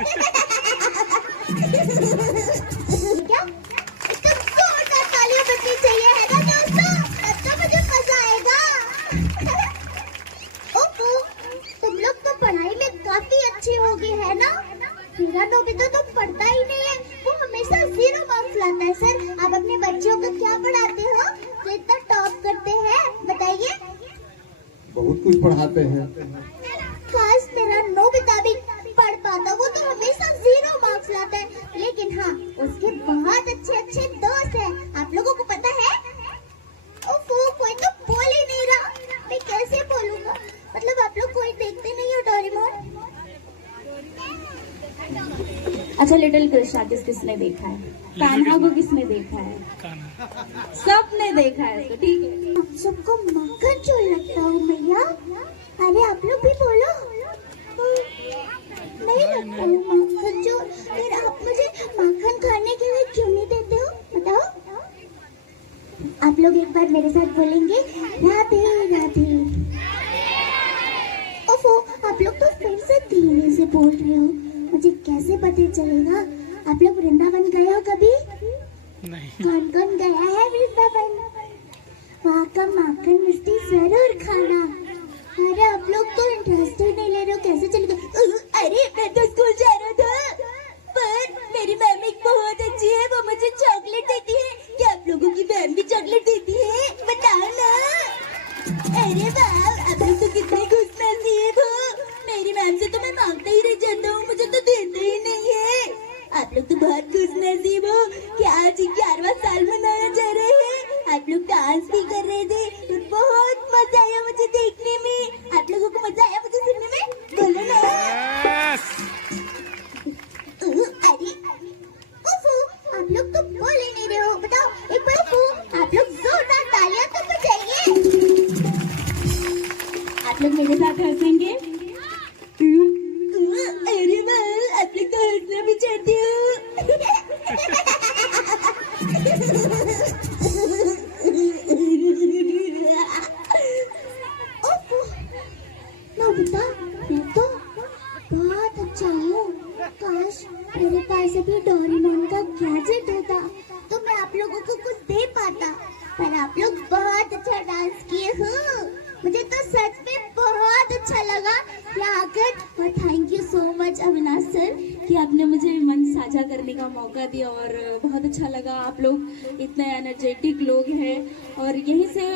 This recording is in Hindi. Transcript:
क्या एकदम जोरदार तालियां बजनी चाहिए है ना दोस्तों, तब तो मुझे मजा आएगा। ओहो, तुम लोग तो पढ़ाई में काफी अच्छे हो गए है ना। मेरा नोबिता तो पढ़ता ही नहीं है, वो हमेशा 0 मार्क्स लाता है। सर, आप अपने बच्चों को क्या पढ़ाते हो जो इतना टॉप करते हैं, बताइए। बहुत कुछ पढ़ाते हैं। काश मेरा नोबिता भी पढ़ पाता, वो तो हमेशा 0 मार्क्स लाता है। लेकिन हाँ, उसके बहुत अच्छे अच्छे दोस्त हैं, आप लोगों को पता है। ओफो, कोई तो बोल ही नहीं रहा, मैं कैसे बोलूंगा। मतलब आप लोग कोई देखते नहीं हो डोरेमोन? अच्छा, लिटिल कृष्णा किसने देखा है? कान्हा को किसने देखा है? सबने देखा है, तो ठीक है। आप सबको मक्खन चोर लगता हूँ मैया। अरे आप लोग भी बोलो। नहीं लगता हूँ मक्खन चोर। फिर आप मुझे मक्खन खाने के लिए क्यों नहीं देते हो, बताओ। आप लोग एक बार मेरे साथ बोलेंगे, राधे राधे। ओफो, आप लोग तो फिर से धीरे से बोल रहे हो, मुझे कैसे पता चलेगा। आप लोग वृंदावन गए हो कभी? नहीं। कौन कौन गया है वृंदावन? वहाँ का माखन मिष्टी जरूर खाना। अरे आप लोग तो इंटरेस्ट ही नहीं ले रहे हो, कैसे चलेगा। अरे मैं तो स्कूल जा रहा था, पर मेरी मैम एक बहुत अच्छी है, वो मुझे चॉकलेट देती है। क्या आप लोगों की मैम भी चॉकलेट देती है, बताओ ना। अरे वाह, अब तो कितने खुशनसीब हो। मेरी मैम से तो मैं मांगता ही रह जाता हूँ, मुझे तो देते ही नहीं है। आप लोग तो बहुत खुशनसीब हो कि आज 11वां साल मनाया जा रहा है। आप लोग डांस भी कर रहे थे और बहुत मजा आया मुझे देखने में। आप लोगों को मजा आया मुझे सुनने में, बोलो ना। अरे उफू, आप लोग तो बोल ही नहीं रहे हो, बताओ एक बार उफू, आप लोग जोरदार तालियां तो बजाइए। आप लोग मेरे साथ हंसेंगे? अरे वाह, आप लोग तो हंसना भी चाहते हो। नोबिता, मैं तो बहुत अच्छा हूँ। काश मेरे पास अभी डोरेमोन का गैजेट होता तो मैं आप लोगों को कुछ दे पाता। पर आप लोग बहुत अच्छा डांस किए हो, मुझे तो सच में बहुत अच्छा लगा यहाँ आकर। और thank you so much Avinash sir कि आपने मुझे मंच साझा करने का मौका दिया, और बहुत अच्छा लगा। आप लोग इतने एनर्जेटिक लोग हैं, और यहीं से